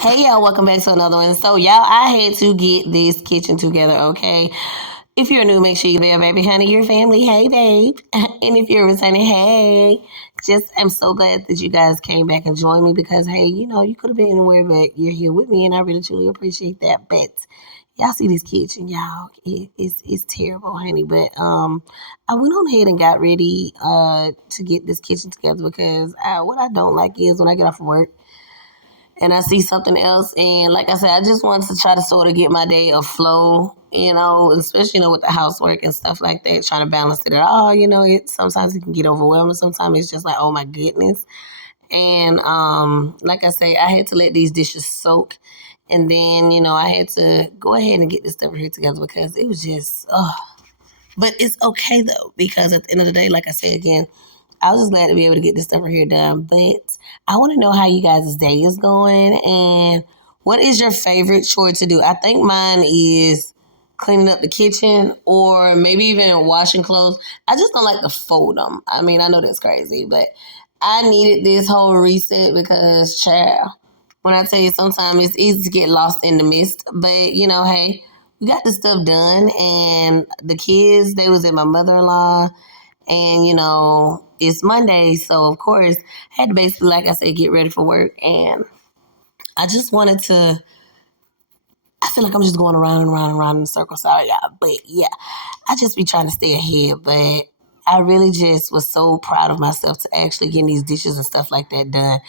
Hey y'all, welcome back to another one. So y'all, I had to get this kitchen together, okay? If you're new, make sure you bell baby honey, your family. Hey babe. And if you're returning, hey. Just I'm so glad that you guys came back and joined me because hey, you could have been anywhere, but you're here with me and I really truly appreciate that. But y'all see this kitchen, y'all. It's terrible, honey. But I went on ahead and got ready to get this kitchen together because what I don't like is when I get off of work and I see something else. And like I said, I just wanted to try to sort of get my day aflow, especially, with the housework and stuff like that, trying to balance it at all. Sometimes it can get overwhelming. Sometimes it's just like, oh my goodness. And like I say, I had to let these dishes soak. And then, I had to go ahead and get this stuff here together because it was just, but it's okay though, because at the end of the day, like I said again, I was just glad to be able to get this stuff right here done. But I want to know how you guys' day is going and what is your favorite chore to do? I think mine is cleaning up the kitchen or maybe even washing clothes. I just don't like to fold them. I mean, I know that's crazy, but I needed this whole reset because, child, when I tell you sometimes it's easy to get lost in the mist. But, hey, we got the stuff done and the kids, they was at my mother-in-law and, it's Monday. So, of course, I had to basically, like I said, get ready for work. And I just wanted to, I feel like I'm just going around and around and around in circles. Sorry, y'all. But yeah, I just be trying to stay ahead. But I really just was so proud of myself to actually getting these dishes and stuff like that done.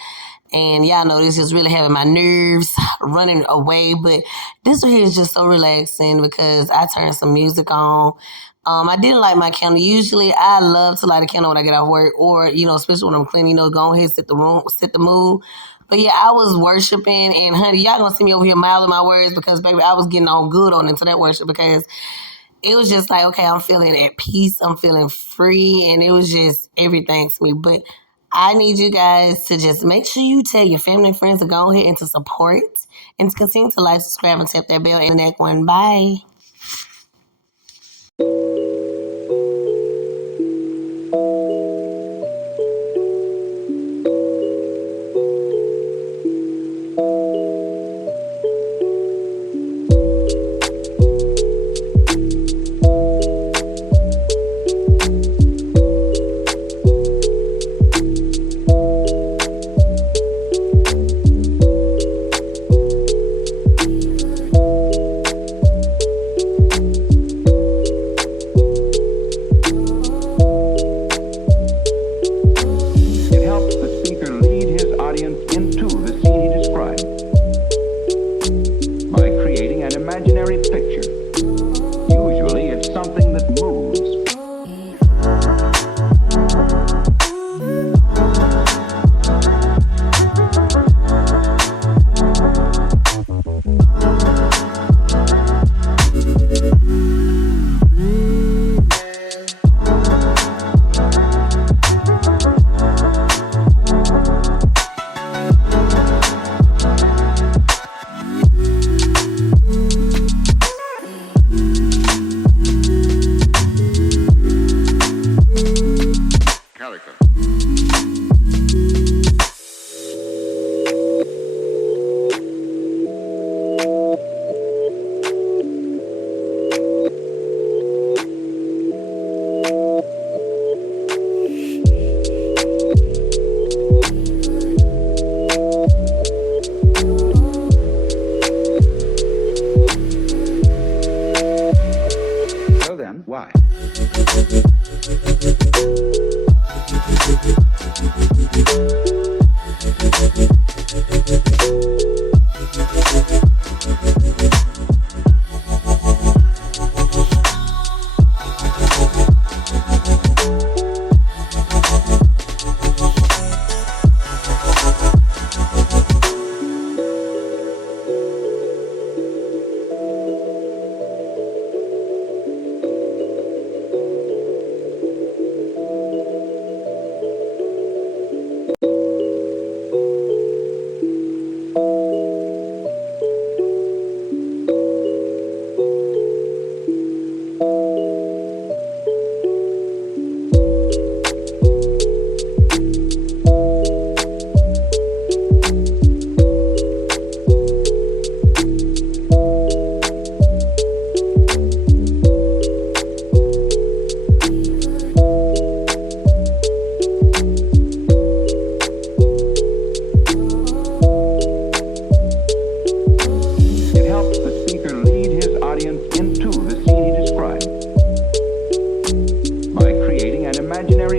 And y'all know this is really having my nerves running away. But this one here is just so relaxing because I turned some music on. I didn't light my candle. Usually I love to light a candle when I get off work or, especially when I'm cleaning, go ahead, set the room, set the mood. But yeah, I was worshiping and honey, y'all gonna see me over here mouthing my words because baby, I was getting all good on into that worship because it was just like, okay, I'm feeling at peace, I'm feeling free, and it was just everything to me. But I need you guys to just make sure you tell your family and friends to go ahead and to support and to continue to like, subscribe, and tap that bell and that one. Bye.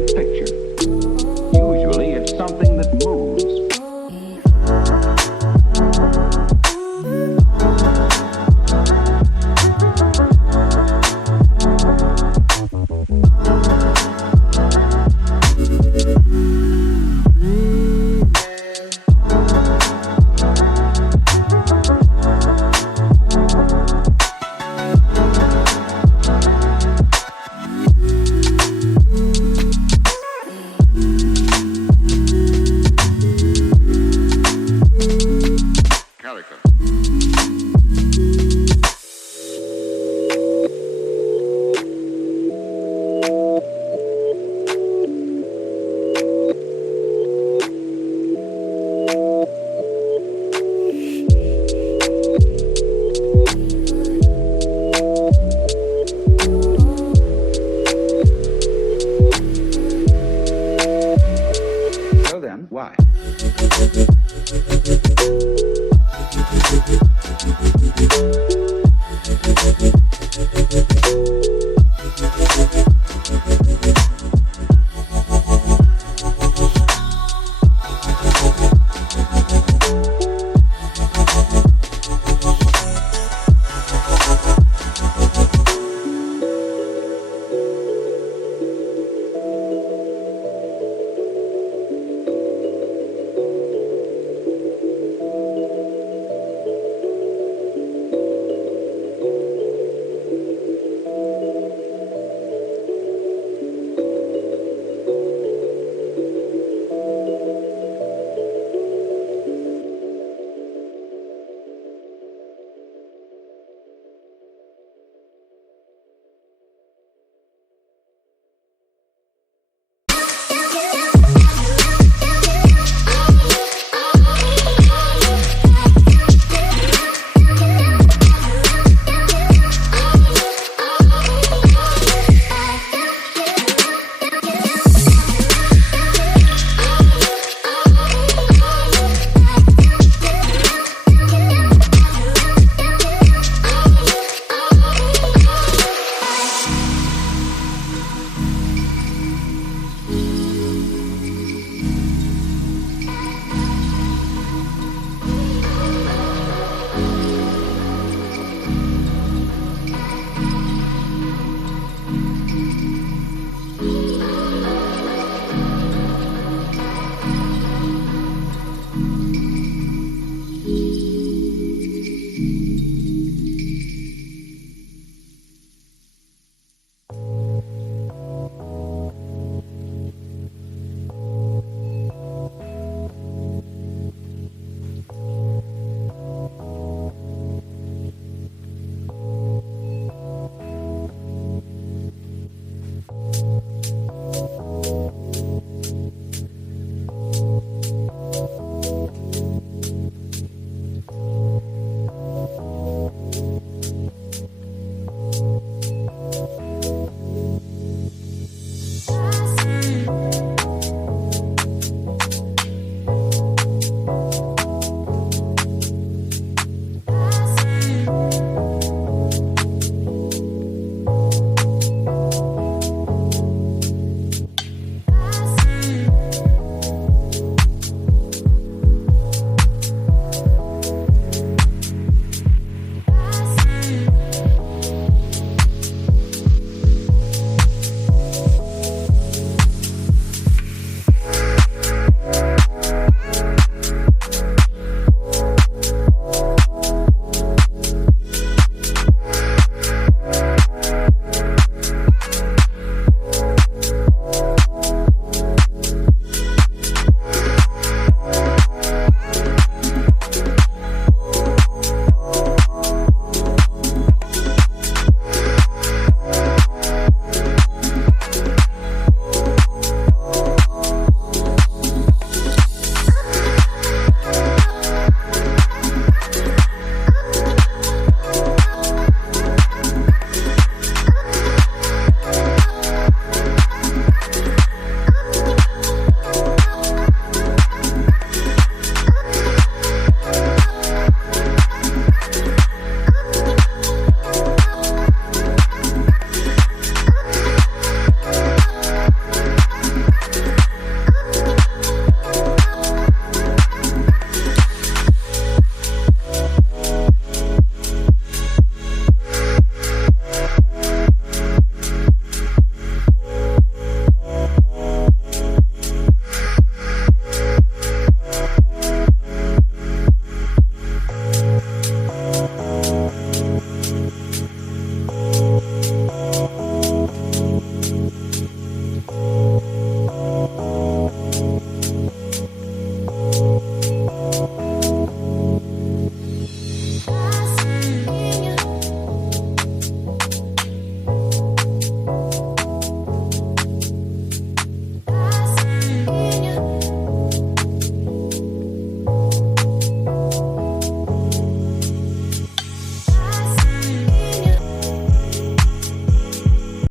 a picture. Usually it's something that moves. So then, why?